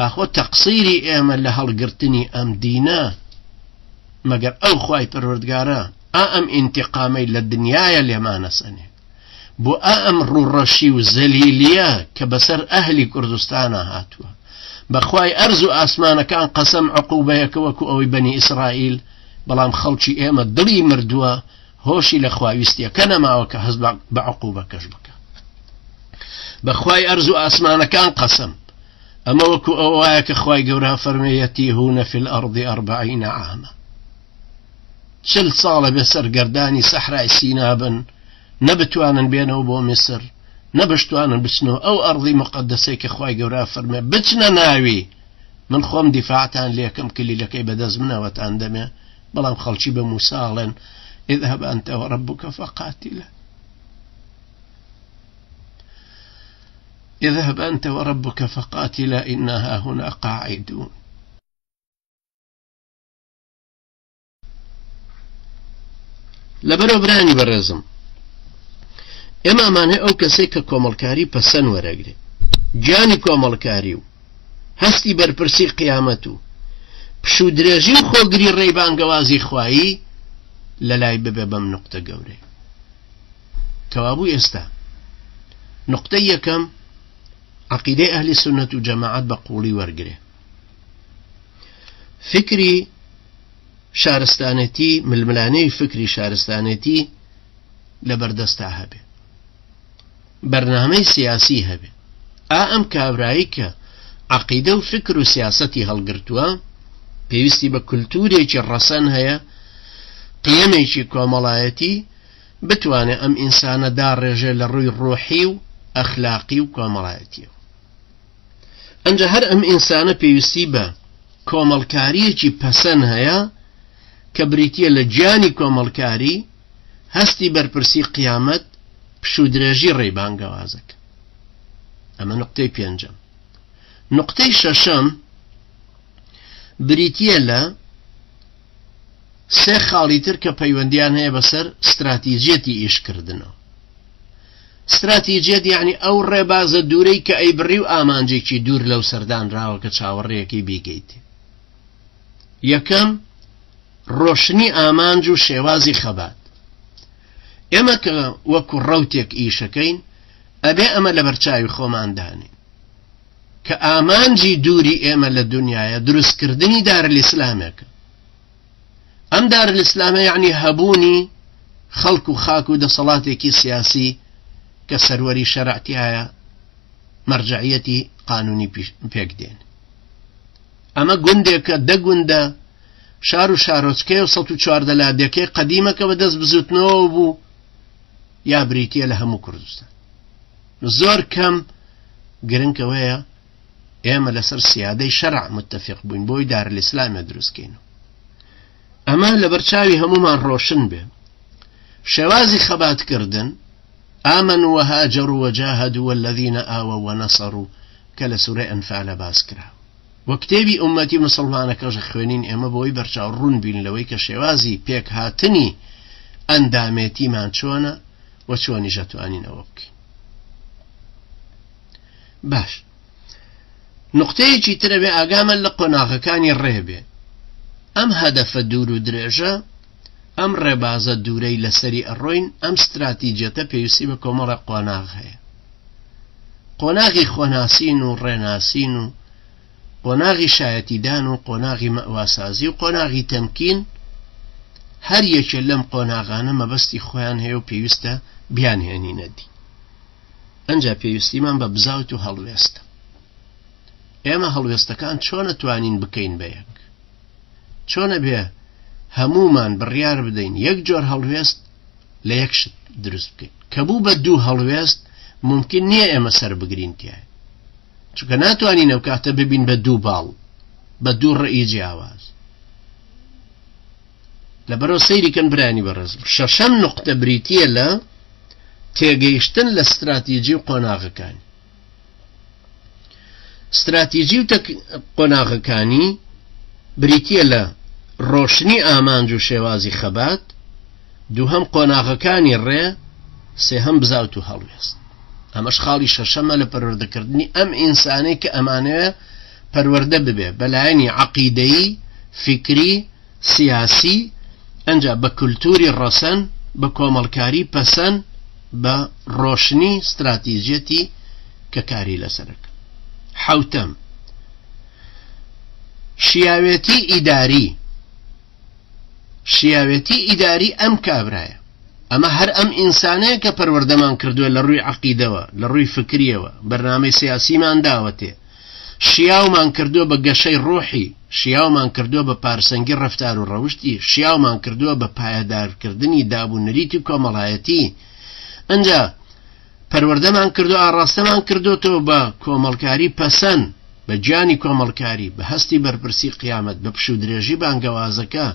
ئاخۆ تەقسیری ئێمە لە هەڵگرتنی ئەم دینە مەگەر ئەو خوای پەروەردگارە ئەم ئینتیقامەی لە دنیایە لێمانە سەنێ بۆ ئەم ڕوڕەشی و زەلیلیە کە بەسەر ئەهلی کوردستانە هاتووە بەخوای ئەرز و ئاسمانەکان قەسەم عقوبەیەکە وەکو ئەوەی بەنی ئیسرائیل بەڵام خەڵکی ئێمە دڵی مردووە هۆشی لە خواویستیەکە نەماوە کە هەست بە عقوبەکەش بکە بەخوای ئەرز و ئاسمانەکان قەسەم ئەمە وەکو ئەو وایە کە خوای گەورە فەرمێ یەتیهونە فی الأرض 40 عاما 40 ساڵە بێ سەرگەردانی سەحرای سینا بن نەبتوانن بێنەوە بۆ میسر نەبشتوانن بچنەوە ئەو ئەرضی مقدسەی کە خوای گەورە فەرمێ بچنە ناوی من خۆم دیفاعتان لێکم کلیلەکەی بەدەست منەوەتان دەمێ بەڵام خەڵکی بە موسا ئەڵێن اذهب أنت وربك فقاتلا. 40 ساڵە بێ سەرگەردانی سەحرای سینا بن نەبتوانن بێنەوە بۆ میسر نەبشتوانن بچنەوە ئەو ئەرضی مقدسەی کە خوای گەورە فەرمێ بچنە ناوی من خۆم دیفاعتان لێکم کلیلەکەی بەدەست منەوەتان دەمێ بەڵام خەڵکی بە موسا ئەڵێن اذهب أنت وربك فقاتلا اذهب أنت وربك فقاتلا إنا هاهنا قاعدون. لەبەرەوە برانی بەڕێزم ئێمە ئەمانە ئەو کەسێک کە کۆمەڵکاری پەسەند وەرەگرێ گیانی کۆمەڵکاری و هەستی بەرپرسی قیامەت و پشوو درێژی و خۆگری ڕێبانگەوازی خوایی لەلای ببێ بەم نقطە گەورەی کەوابوو. ئێستا نقطەی یەکەم عەقیدەی ئەهلی سونەت و جەماعەت بە قوڵی وەرگرێ. فکری شارستانەتی ململانەی فکری شارستانەتی لەبەردەستا هەبێ، بەرنامەی سیاسی هەبێ. ئەم کابرایی کە عەقیدە و فکر و سیاسەتی هەڵگرتووە پێویستی بە کولتورێکی ڕەسەن هەیە، قیەمێکی کۆمەڵایەتی بتوانێت ئەم ئینسانە داڕێژێ لە ڕووی ڕۆحی و ئەخلاقی و کۆمەڵایەتیەوە. ئەنجا هەر ئەم ئینسانە پێویستی بە کۆمەڵکاریەکی پەسەند هەیە کە بریتیە لە گیانی کۆمەڵکاری، هەستی بەرپرسی قیامەت، پشوو درێژی ڕێبانگەوازەکە. ئەمە نقطەی پێنجەم. نقطەی شەشەم بریتیە لە سێ خاڵی تر کە پەیوەندیان هەیە بەسەر استراتیجێتی ئیشکردنەوە. استراتیجێت یعنی ئەو ڕێبازە دوورەی کە ئەیبڕی و ئامانجێکی دوور لەو سەردانراوە کە چاوەڕێیەکەی بیگەیت. یەکەم ڕۆشنی ئامانج و شێوازی خەبات. ئێمە کە وەکو ڕەوتێک ئیشەکەین ئەبێ ئەمە لە بەرچاوی خۆماندانین کە ئامانجی دووری ئێمە لە دنیاە دروستکردنی دارالئیسلامێکە. ئەم دارالئیسلامە یعنی هەبوونی خەڵک و خاک و دەسەڵاتێکی سیاسی کە سەروەری شەرعتیایە مەرجعیەتی قانونی پێکدێن. ئەمە گوندێکە دەگوندە شار و شارۆچکەی و ١14 لادەکەی قەدیمەکە بەدەست بزوتنەوە بوو یا بریتیە لە هەموو کوردستان. زۆر کەم گرنگەوەیە ئێمە لەسەر سیادەی شەرع متفق بووین بۆی دارالئیسلامە دروستکەینەوە. ئەمە لە بەرچاوی هەمومان ڕۆشن بێ. شێوازی خەباتکردن ئامەنوا وهاجروا وجاهدوا والذین ئاووا وەنەسەڕوا کە لە سوورەی ئەنفالە باس کراوە. وە کتێبی ئومەتی مسلمانەکەش خوێنین ئێمە بۆی بەرچاو ڕوون بین لەوەی کە شێوازی پێک هاتنی ئەندامێتیمان چۆنە و چۆنی ژەتوانین ئەوە بکەین. باش، نقطەیەکی ترە بێ ئاگامە لە قۆناغەکانی ڕێبێ. ئەم هەدەفە دوور و درێژە، ئەم ڕێبازە دوورەی لەسەری ئەڕۆین، ئەم استراتیجەتە پێویستی بە کۆمەڵە قۆناغ هەیە. قۆناغی خۆناسین و ڕێناسین و قۆناغی شایەتیدان و قۆناغی مەواسازی و قۆناغی تەمکین، هەر یەکێ لەم قۆناغانە مەبەستی خۆیان هەیە و پێویستە بیانهێنینە دی. ئەنجا پێویستیمان بە بزاوت و هەڵوێستە. ئێمە هەڵوێستەکان چۆنە توانین بکەین بە یەک؟ چۆنە بێ هەمومان بڕیار بدەین یەک جۆر هەڵوێست لە یەک شت دروست بکەین؟ کە بوو بە دوو هەڵوێست ممکن نییە ئێمە سەر بگرین تیایە، چونکە ناتوانین ئەو کاتە ببین بە دوو باڵ، بە دوو ڕێی جیاواز. لەبەرەوە سەیریکەن برانی بەڕێزم. شەشەم نقطە بریتیە لە تێگەیشتن لە استراتیجی و قۆناغەکانی. استراتیجی و قۆناغەکانی بریتیە لە ڕۆشنی ئامانج و شێوازی خەبات، دووهەم قۆناغەکانی ڕێ، سێهەم بزاوت و هەڵوێست. ئەمەش خاڵی شەشەمە لە پەروەردەکردنی ئەم ئینسانەی کە ئەمانەیە پەروەردە ببێ بەلایەنی عەقیدەیی، فکری، سیاسی، ئەنجا بە کولتوری ڕەسەن، بە کۆمەڵکاری پەسەند، بە ڕۆشنی استراتیجەتی کە کاری لەسەرەکە. حەوتەم شیاوێتی ئیداری. شیاوێتی ئیداری ئەم کابرایە. ئەمە هەر ئەم ئینسانەیە کە پەروەردەمان کردووە لە ڕووی عەقیدەوە، لە ڕووی فکریەوە، بەرنامەی سیاسیمان داوەتێ، شیاومان کردووە بە گەشەی ڕۆحی، شیاومان کردووە بە پارسەنگی ڕەفتار و ڕەوشتی، شیاومان کردووە بە پایەدارکردنی دابوونەریتی و کۆمەڵایەتی. ئەنجا پەروەردەمان کردو، ئاڕاستەمان کردوتەوە بە کۆمەڵکاری پەسەند، بە گیانی کۆمەڵکاری، بە هەستی بەرپرسی قیامەت، بە پشوو درێژی بانگەوازەکە.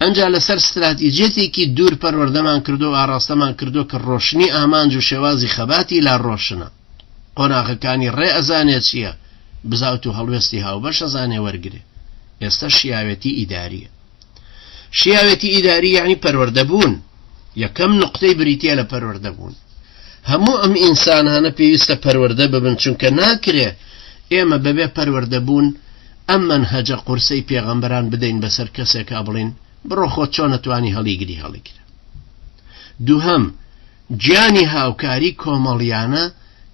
ئەنجا لەسەر استراتیجێتێکی دوور پەروەردەمان کردو و ئاڕاستەمان کردو کە ڕۆشنی ئامانج و شێوازی خەباتی لا ڕۆشنە. قۆناغەکانی ڕێ ئەزانێت چییە بزاوت و هەڵوێستی هاوبەش ئەزانێ وەرگێ. ئێستا شیاوێتی ئیداریە. شیاوێتی ئیداری یعنی پەروەردەبوون. یەکەم نقطەی بریتە لە پەروەردەبوون. هەموو ئەم ئینسانانە پێویستە پەروەردە ببن، چونکە ناکرێ ئێمە بەبێ پەروەردەبوون ئەم منهەجە قورسەی پێغەمبەران بدەین بەسەر کەسێکا بڵین بڕۆ خۆت چۆن نەتوانی هەڵیگری هەڵیگرە. دووهەم گیانی هاوکاری کۆمەڵیانە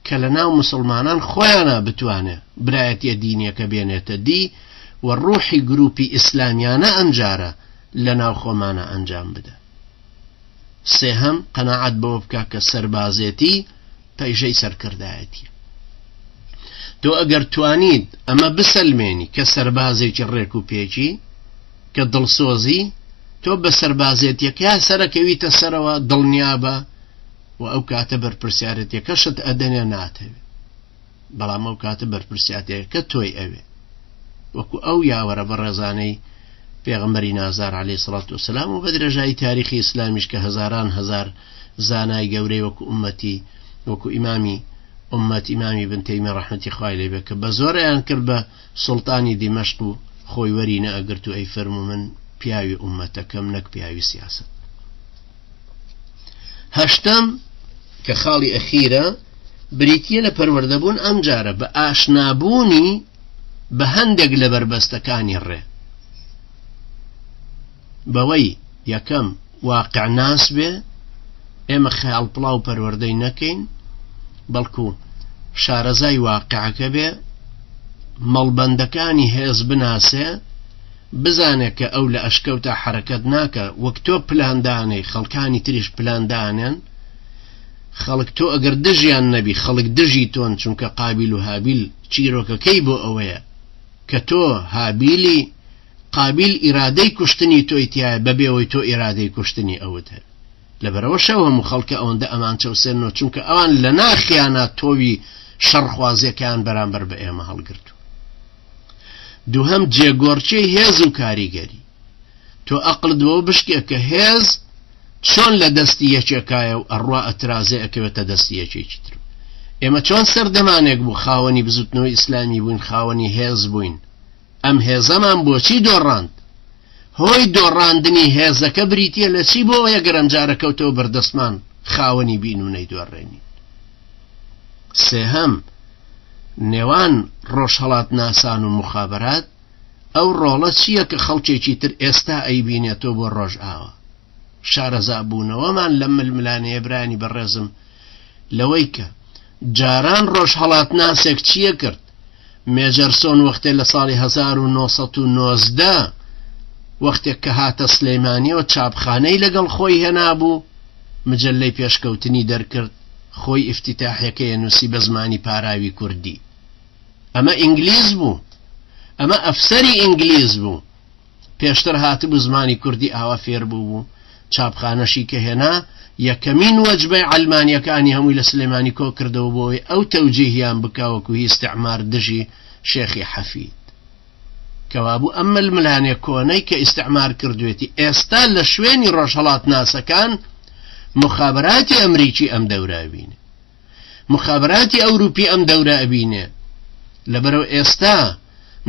کە لە ناو مسلمانان خۆیانە بتوانێ برایەتیە دینیەکە بێنێتە دی و ڕوحی گروپی ئیسلامیانە ئەنجارە لە ناو خۆمانە ئەنجام بدە. سێهەم قەناعەت بەوە بکە کە سەربازێتی پەیژەی سەرکردایەتی. تۆ ئەگەر توانیت ئەمە بسەلمێنی کە سەربازێکی ڕێک و پێچی کە دڵسۆزی تۆ بە سەربازێتیەکە سەرەکەویتە سەرەوە دڵنیابە و ئەو کاتە بەرپرسیارەتیەکەشت ئەدەنێ ناتەوێت. بەڵام ئەو کاتە بەرپرسیارەتیەکە تۆی ئەوێ وەکو ئەو یاوەرە بە ڕێزانەی پێغەمبەری نازار عەلەیهی سەڵات وسەلام و بە درێژایی تاریخی ئیسلامیش کە هەزاران هەزار زانای گەورەی وەکو ئومەتی وەکو ئیمامی ئومەت ئیمامی ابن تەیمیە ڕەحمەتی خوای لێ بێ کە بە زۆرەیان کرد بە سوڵتانی دیمەشق و خۆی وەری نەئەگرت و ئەی فەرموو من پیاوی ئومەتەکەم نەک پیاوی سیاسەت. هەشتەم کە خاڵی ئەخیرە بریتیە لە پەروەردەبوون ئەم جارە بە ئاشنابوونی بە هەندێک لە بربەستەکانی ڕێ. بەوەی یەکەم واقع ناس بێ، ئێمە خەیاڵ پڵاو پەروەردەی نەکەین بەڵکو شارەزای واقعەکە بێ، مەڵبەندەکانی هێز بناسێ، بزانێت کە ئەو لە ئەشکەوتە حرەکەت ناکە وەک تۆ پلاندانەی خەڵکانی تریش پلاندانێن. خەڵک تۆ ئەگەر دژیان نەبی خەڵک دژی تۆن، چونکە قابیل و هابیل چیرۆکەکەی بۆ ئەوەیە کە تۆ هابیلی قابیل ئیرادەی کوشتنی تۆی تایە بەبێەوەی تۆ ئیرادەی کوشتنی ئەوت هەر. لەبەرەوە شەو هەموو خەڵکە ئەوەندە ئەمان چەوسێنەوە چونکە ئەوان لە ناخیانە تۆوی شەڕخوازیەکان بەرامبەر بە ئێمە هەڵگرتو. دووهەم جێگۆرچەی هێز و کاریگەری. تۆ ئەقلت بۆ بشکێ کە هێز چۆن لە دەستی یەکێکایە و ئەڕوا ئەترازێ ئەکەوێتە دەستی یەکێکی تر. ئێمە چۆن سەردەمانێک بوو خاوەنی بزوتنەوەی ئیسلامی بووین، خاوەنی هێز بووین. ئەم هێزەمان بۆچی دۆڕاند؟ هۆی دۆڕاندنی هێزەکە بریتیە لە چی بۆ یەگەرم جارەکەوتەوە بەردەستمان خاوەنی بین و نەیدۆڕێنین. سێهەم نێوان ڕۆژهەڵات ناسان و مخابرات ئەو ڕۆڵە چییە کە خەڵکێکی تر ئێستا ئەیبینێتەوە بۆ ڕۆژ ئاوە. شارەزابوونەوەمان لە ململانەیە برانی بەڕێزم لەوەی کە جاران ڕۆژهەڵات ناسێک چییە کرد؟ مێجەرسۆن وەختێ لە ساڵی 1990 وەختێک کە هاتە سلەیمانیەوە چاپخانەی لەگەڵ خۆی هێنابوو، مجللەی پێشکەوتنی دەرکرد، خۆی ئیفتیتاحیەکەی نووسی بە زمانی پاراوی کوردی. ئەمە ئینگلیز بوو، ئەمە ئەفسەری ئینگلیز بوو، پێشتر هاتبوو زمانی کوردی ئاوا فێر بوو. چاپخانەشی کە هێنا یەکەمین وەجبەی عەلمانیەکانی هەمووی لە سلێمانی کۆ کردەوە بۆی ئەو تەوجیهیان بکاوەکو هی ئیستیعمار دژی شێخی حەفید کەوابوو ئەم ململانێ کۆنەی کە ئیستیعمار کردوێتی ئێستا لە شوێنی ڕۆژهەڵات ناسەکان مخابراتی ئەمریکی ئەم دەورە ئەبینێ، مخابراتی ئەوروپی ئەم دەورە ئەبینێ. لەبەرەوە ئێستا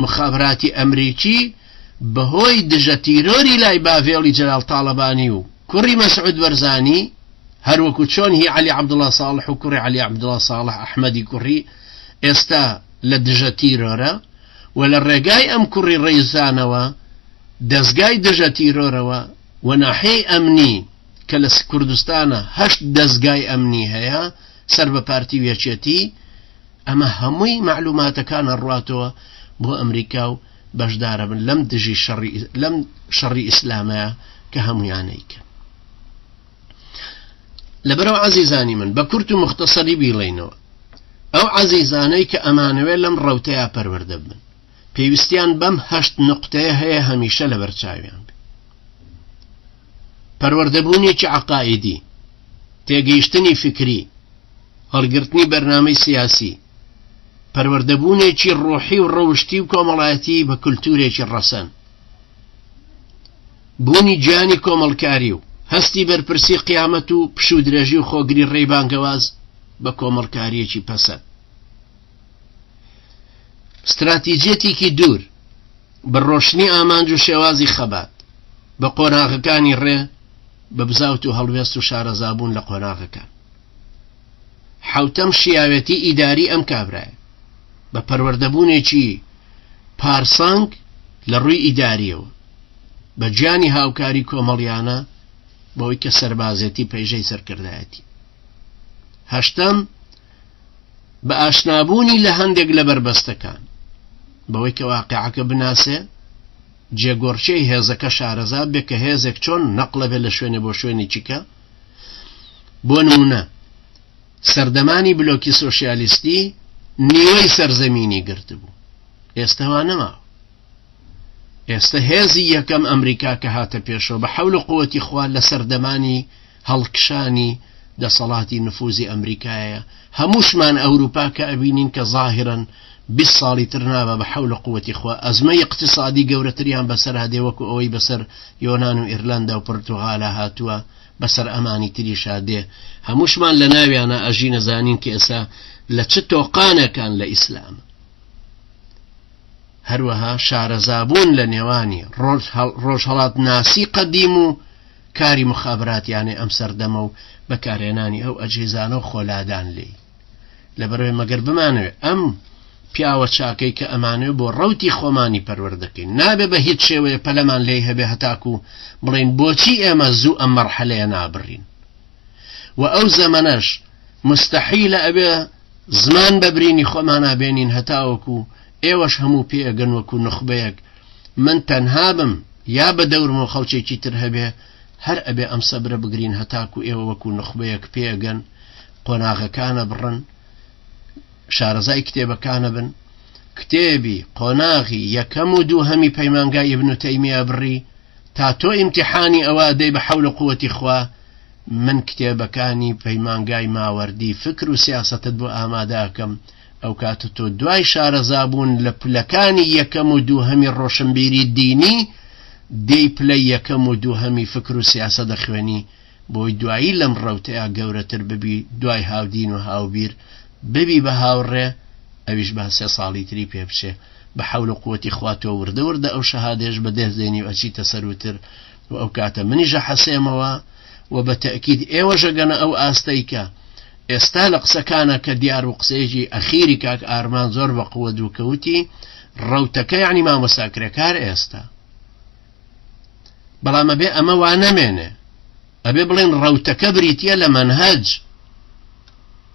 مخابراتی ئەمریکی بەهۆی دژە تیرۆری لای باڤێڵی جەلال تاڵەبانی و کوڕی مەسعود بەرزانی، هەروەکو چۆن هی عەلی عەبدوڵڵا ساڵح و کوڕی عەلی عەبدوڵڵا ساڵح ئەحمەدی کوڕی ئێستا لە دژە تیرۆرە و لە ڕێگای ئەم کوڕی ڕێیزانەوە دەستگای دژە تیرۆرەوە و ناحەی ئەمنی کە لە کوردستانە 8 دەستگای ئەمنی هەیە سەر بە پارتی وێچێتی. ئەمە هەمووی معلوماتەکانە ڕواتەوە بۆ ئەمریکا و بەشدارە بن لەم دژی لەم شەڕی ئیسلامەیە کە هەمویانەیکە. لەبەرەوە عەزیزانی من بە کورت و مختصری بیڵێنەوە ئەو عەزیزانەی کە ئەمانەوێت لەم ڕەوتەیە پەروەردە بن پێویستیان بەم 8 نقطەیە هەیە هەمیشە لە بەرچاویان بێ. پەروەردەبوونێکی عەقائیدی، تێگەیشتنی فکری، هەڵگرتنی بەرنامەی سیاسی، پەروەردەبوونێکی ڕۆحی و ڕەوشتی و کۆمەڵایەتی بە کولتورێکی ڕەسەن، بوونی گیانی کۆمەڵکاری و هەستی بەرپرسی قیامەت و پشودرێژی و خۆگری ڕێی بانگەواز بە کۆمەڵکاریەکی پەسەند. استراتیجێتێکی دوور بە ڕۆشنی ئامانج و شێوازی خەبات بە قۆناغەکانی ڕێ بە بزاوت و هەڵوێست و شارەزابوون لە قۆناغەکان. حوتەم شیاوەتی ئیداری ئەم کابرایە بە پەروەردەبوونێکی پارسانگ لە ڕووی ئیداریەوە بە گیانی هاوکاری کۆمەڵیانە بەوەی کە سەربازێتی پەیژەی سەرکردایەتی. هەشتەم بە ئاشنابوونی لە هەندێک لە بربەستەکان بەوەی کە واقعەکە بناسێ جێگۆڕچەی هێزەکە شارەزاب بێ کە هێزێک چۆن نەقڵە بێ لە شوێنێ بۆ شوێنی چیکە. بۆ نمونە سەردەمانی بلۆکی سۆشیالیستی نیوەی سەرزەمینی گرت بوو، ئێستا وا نەماوە. ئێستا هێزی یەکەم ئەمریکا کە هاتە پێشەوە بە حەول و قووەتی خوا لە سەردەمانی هەڵکشانی دەسەڵاتی نفوزی ئەمریکایە. هەمووشمان ئەوروپا کە ئەبینین کە ظاهرن 20 ساڵی تر نابە بە حەول و قووەتی خوا ئەزمەی اقتصادی گەورەتریان بەسەر هادێ وەکو ئەوەی بەسەر یۆنان و ئیرلەندا و پورتوغالە هاتووە، بەسەر ئەمانی تریشا دێ. هەمووشمان لە ناویانە ئەژی نەزانین کە ئێستا لە چ تۆقانەکان لە ئیسلام. هەروەها شارەزابوون لە نێوانی ڕۆژهەڵات ناسی قەدیم و کاری مخابراتیانێ ئەم سەردەمە و بەکارهێنانی ئەو ئەجهزانە و خۆلادان لێی. لەبەرەوەی مەگەر بمانەوێت ئەم پیاوە چاکەی کە ئەمانێ بۆ ڕەوتی خۆمانی پەروەردەکەین نابێ بە هیچ شێوەیە پەلەمان لێی هەبێ هەتاکو بڵین بۆچی ئێمە زوو ئەم مەرحەلەیە نابڕین. و ئەو زەمەنەش مستەحیلە ئەبێ زمان بەبرینی خۆمان نابێنین هەتاوەکو ئێوەش هەموو پێگەن وەکو نخبەیەک من تەنها بم یا بە دەورم و خەڵکێکی تر هەبێ هەر ئەبێ ئەم سەبرە بگرین هەتاکو ئێوە وەکو نخبەیەک پێگەن قۆناغەکانە بڕن شارەزای کتێبەکانە بن. کتێبی قۆناغی یەکەم و دووهەمی پەیمانگای ئیبن تەیمیە بڕی تا تۆ ئیمتیحانی ئەوە دەی بە حەول و قووەتی خوا من کتێبەکانی پەیمانگای ماوەردی فکر و سیاسەتت بۆ ئامادەکەم. ئەو کاتە تۆ دوای شارەزابوون لە پلەکانی یەکەم و دووهەمی ڕۆشنبیری دینی دەی پلەی یەکەم و دووهەمی فکر و سیاسە دەخوێنی بۆی دوایی لەم ڕەوتەیە گەورەتر ببی دوای هاودین و هاوبیر ببی بە هاوڕێ ئەویش بە 3 ساڵی تری پێ بچێ بە حەول و قووەتی خوا تۆ وردە وردە ئەو شەهادەیەش بەدەستدێنی و ئەچیتە سەروتر و ئەو کاتە منیژە حەسێمەوە و بە تەئکید ئێوەژە گەنە ئەو ئاستەیکە ئێستا لە قسەکانە کە دیار و قسەیەکی ئەخیری کاک ئارمان زۆر بە قووە دووکەوتی ڕەوتەکە یعنی مامۆستاکرێکار ئێستا. بەڵام ئەبێ ئەمە وا نەمێنێ ئەبێ بڵێن ڕەوتەکە بریتیە لە مەنهەج،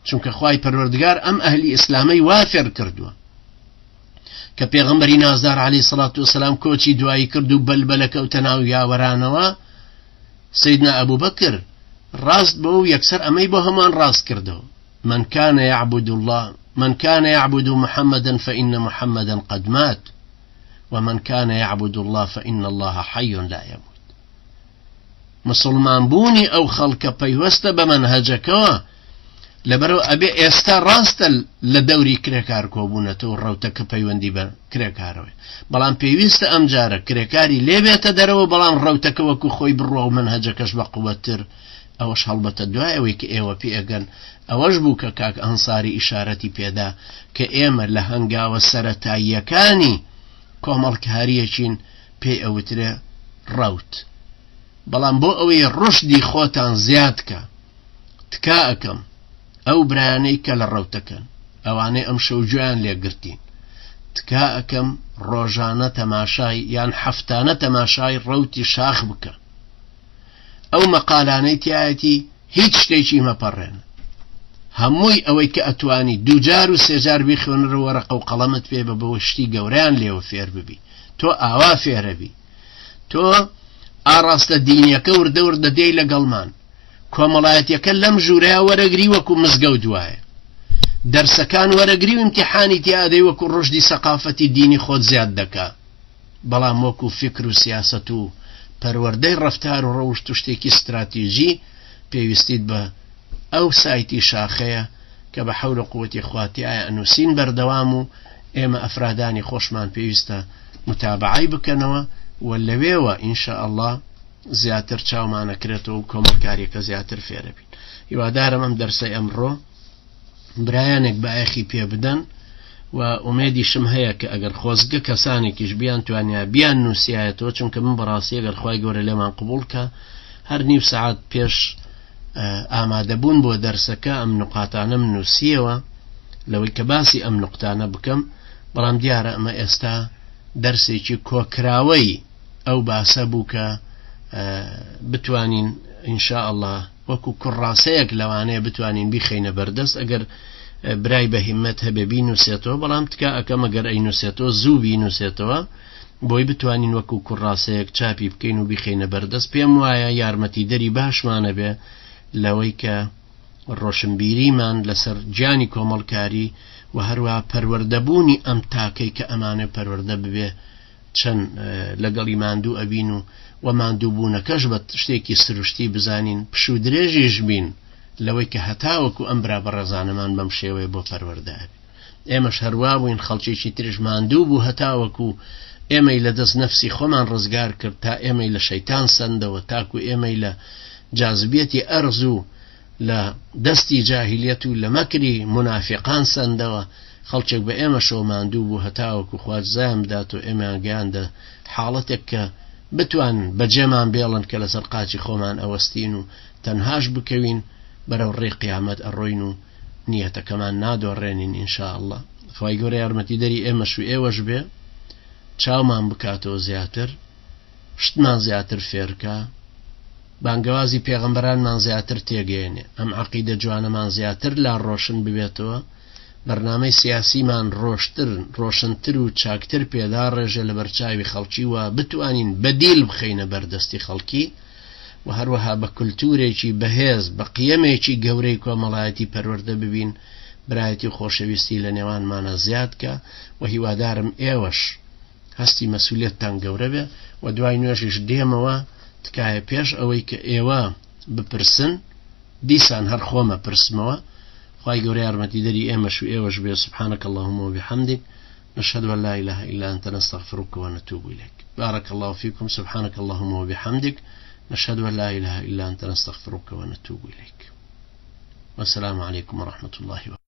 چونکە خوای پەروەردگار ئەم ئەهلی ئیسلامەی وا فێر کردووە کە پێغەمبەری نازدار عەلەیهی سەڵات وسەلام کۆچی دوایی کرد و بەلبەلەکەوتە ناو یاوەرانەوە سەیدنا ئەبوبەکر ڕاست بۆ و یەکسەر ئەمەی بۆ هەمان ڕاست کردەوە من كان يعبد محمدا فإن محمدا قد مات ومن كان يعبد الله فإن الله حي لا يموت. مسلمان بوونی ئەو خەڵکە پەیوەستە بە مەنهەجەکەوە لەبەرەوە ئەبێ ئێستا ڕاستە لە دەوری کرێکار کۆبوونەتەوە ڕەوتەکە پەیوەندی بە کرێکارەوەی، بەڵام پێویستە ئەم جارە کرێکاری لێبێتە دەرەوە بەڵام ڕەوتەکە وەکو خۆی بڕۆ و مەنهەجەکەش بە قووەتر ئەوەش هەڵبەتە دوای ئەوەی کە ئێوە پێگەن. ئەوەش بوو کە کاک ئەنساری ئیشارەتی پێدا کە ئێمە لە هەنگاوە سەرەتاییەکانی کۆمەڵکاریەکین پێی ئەوترێ ڕەوت، بەڵام بۆ ئەوەی ڕشدی خۆتان زیادکە تکا ئەەکەم ئەو برایانەی کە لە ڕەوتەکەن ئەوانەی ئەم شەوجویان لێگرتین تکا ئەەکەم ڕۆژانە تەماشای یان هەفتانە تەماشای ڕەوتی شاخ بکە. ئەو مەقالانەی تایەتی هیچ شتێکی مەپەڕێنە، هەمووی ئەوەی کە ئەتوانی دووجار و سێجار بیخوێنرە وەرەقە و قەڵەمت پێ بە بەوە شتی گەوریان لێوە فێر ببی، تۆ ئاوا فێرەبی، تۆ ئاڕاستە دینیەکە وردە وردە دێی لەگەڵمان کۆمەڵایەتیەکە لەم ژوورەیە وەرەگری وەکو مزگەوت وایە، دەرسەکان وەرەگری و ئیمتیحانی تیادەی وەکو ڕشدی سەقافەتی دینی خۆت زیاد دەکا، بەڵام وەکو فکر و سیاسەت و پەروەردەی ڕەفتار و ڕەوشت و شتێکی استراتیژی پێویستیت بە ئەو سایتی شاخەیە کە بە حەول و قووەتی خواتی ئایا ئەنووسین بەردەوام و ئێمە ئەفرادانی خۆشمان پێویستە متابعای بکەنەوە و لەوێوە ئینشاء الله زیاتر چاومانەکرێتەوە و کۆمەڵکاریەکە زیاتر فێرە بین. هیوادارم ئەم دەرسەی ئەمڕۆ برایانێک بە ئاخی پێ بدەن و ئومێدی شم هەیە کە ئەگەر خۆزگە کەسانێکیش بیان توانیا بیان نووسایەتەوە، چونکە من بەڕاستی ئەگەر خوای گەورە لێمان قبول کە هەر نیو سەعات پێش ئامادەبوون بۆ دەرسەکە ئەم نقاتانەم نووسیەوە لەوەی کە باسی ئەم نقطانە بکەم، بەڵام دیارە ئەمە ئێستا دەرسێکی کۆکراوەی ئەو باسە بوو کە بتوانین ئینشاء الله وەکو کوڕاسەیەک لەوانەیە بتوانین بیخەینە بەردەست ئەگەر برای بە هیممەت هەبێ بینووسێتەوە، بەڵام تکا ئەکەم ئەگەر ئەینووسێتەوە زوو بینووسێتەوە بۆی بتوانین وەکو کوڕاسەیەک چاپی بکەین و بیخەینە بەردەست. پێم وایە یارمەتی دەری باشمانە بێ لەوەی کە ڕۆشنبیریمان لەسەر گیانی کۆمەڵکاری و هەروە پەروەردەبوونی ئەم تاکەی کە ئەمانە پەروەردە ببێ چەند لەگەڵی ماندوو ئەبین و ماندوو بوونەکەش بە شتێکی سروشتی بزانین، پش و درێژیش بین لەوەی کە هەتاوەکو ئەم برا بەڕێزانەمان بەم شێوەیە بۆ پەروەردە. ئێمەش هەروە بووین خەڵکێکی ترش ماندوو بوو هەتاوەکو ئێمەی لە دەست نەفسی خۆمان ڕزگار کرد تا ئێمەی لە شەیتان سندەوە، تاکو ئێمەی لە جاذبێتی ئەرز و لە دەستی جاهلیەت و لە مەکری منافقان سندەوە، خەڵکێک بە ئێمە شۆ ماندوو بوو هەتاوەکو خوازایان بدات و ئێمە گیاندە حاڵەتێک کە بتوان بەجێمان بێڵن کە لەسەر قاچی خۆمان ئەوەستین و تەنهاش بکەوین بەرەو ڕێ قیامەت ئەڕۆین و نیەتەکەمان نادۆڕێنین ئینشاء الله. خوای گەورە یارمەتی دەری ئێمەش و ئێوەش بێ، چاومان بکاتەوە زیاتر، شتمان زیاتر فێرکە، بانگەوازی پێغەمبەرانمان زیاتر تێگەێنێ، ئەم عەقیدە جوانەمان زیاتر لا ڕۆشن ببێتەوە، بەرنامەی سیاسیمان ڕۆشنتر و چاکتر پێدا ڕێژە لە بەرچاوی خەڵکی و بتوانین بەدیل بخەینە بەردەستی خەڵکی و هەروەها بە کولتورێکی بەهێز بە قیەمێکی گەورەی کۆمەڵایەتی پەروەردە ببین، برایەتی و خۆشەویستی لە نێوانمانە زیادکە و هیوادارم ئێوەش هەستی مەسئولیەتتان گەورە بێ و دوای نوێژیش دێمەوە تکایە پێش ئەوەی کە ئێوە بپرسن دیسان هەر خۆمە پرسمەوە. خوای گەورە یارمەتی دەری ئێمەش و ئێوەش بێ. سبحانك اللهم وبحمدك نشهد أن لا إله إلا أنت نستغفرك ونتوب إليك. بارك الله فيكم. سبحانك اللهم وبحمدك نشهد أن لا إله إلا أنت نستغفرك ونتوب إليك. والسلام عليكم ورحمة الله وبركاته.